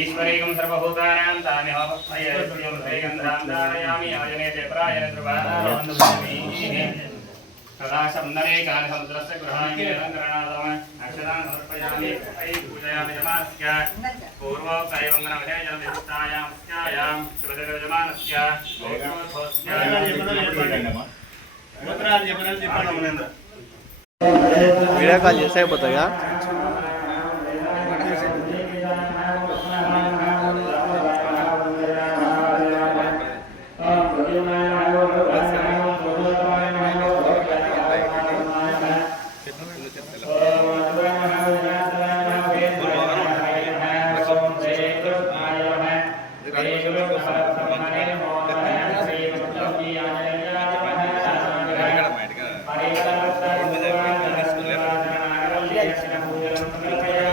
ईश्वरीकं सर्वभूतानां तान्यहमयं श्रीगन्धां धारयामि आयनेते प्रायने ध्रुवामि तदा शब्दने कानि समुद्रस्य गृहाणि निरन्तरणादम अक्षतां समर्पयामि ऐ पूजयामि यमानस्य पूर्वोक्तैवं नवधेयविष्टायां स्यायां शुभदेवयमानस्य వీడియో కాల్ చేస్తే అయిపోతాయా?